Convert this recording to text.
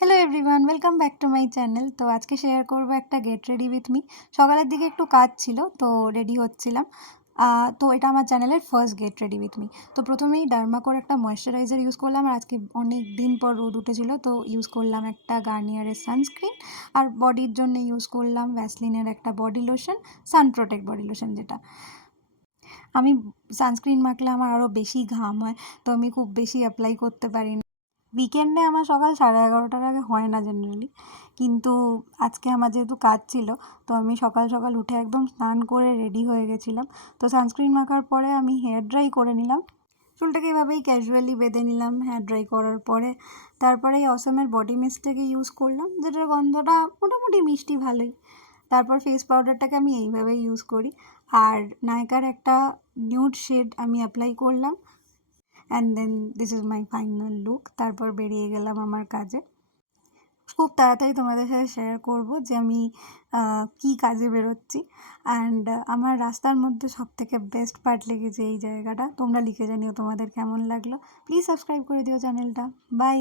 Hello everyone, welcome back to my channel. তো আজকে share করবো একটা গেট রেডি উইথ মি। সকালের দিকে একটু কাজ ছিল, তো রেডি হচ্ছিলাম। তো এটা আমার চ্যানেলের first get ready with me. তো প্রথমেই ডার্মাকোর একটা ময়েশ্চারাইজার ইউজ করলাম, আর আজকে অনেক দিন পর রোদ উঠেছিল, তো ইউজ করলাম একটা গার্নিয়ারের সানস্ক্রিন। আর বডির জন্য ইউজ করলাম ভ্যাসলিনের একটা বডি লোশন, সান প্রোটেক্ট বডি লোশন যেটা। আমি সানস্ক্রিন মাখলে আমার আরও বেশি ঘাম হয়, তো আমি খুব বেশি অ্যাপ্লাই করতে পারি না। উইকেন্ডে আমার সকাল 11:30টার আগে হয় না জেনারেলি, কিন্তু আজকে আমার যেহেতু কাজ ছিল, তো আমি সকাল সকাল উঠে একদম স্নান করে রেডি হয়ে গেছিলাম। তো সানস্ক্রিন মাখার পরে আমি হেয়ার ড্রাই করে নিলাম, চুলটাকে এভাবেই ক্যাজুয়ালি বেঁধে নিলাম হেয়ার ড্রাই করার পরে। তারপরে এই অসমের বডি মিস্টটাকে ইউজ করলাম, যেটার গন্ধটা মোটামুটি মিষ্টি ভালোই। তারপর ফেস পাউডারটাকে আমি এইভাবেই ইউজ করি, আর নায়কার একটা নিউড শেড আমি অ্যাপ্লাই করলাম। And then this is my final look. তারপর বেরিয়ে গেলাম আমার কাজে। খুব তাড়াতাড়ি তোমাদের সাথে শেয়ার করব যে আমি কী কাজে বেরোচ্ছি। অ্যান্ড আমার রাস্তার মধ্যে সবথেকে বেস্ট পার্ট লেগেছে এই জায়গাটা। তোমরা লিখে জানিও তোমাদের কেমন লাগলো। প্লিজ সাবস্ক্রাইব করে দিও চ্যানেলটা। বাই।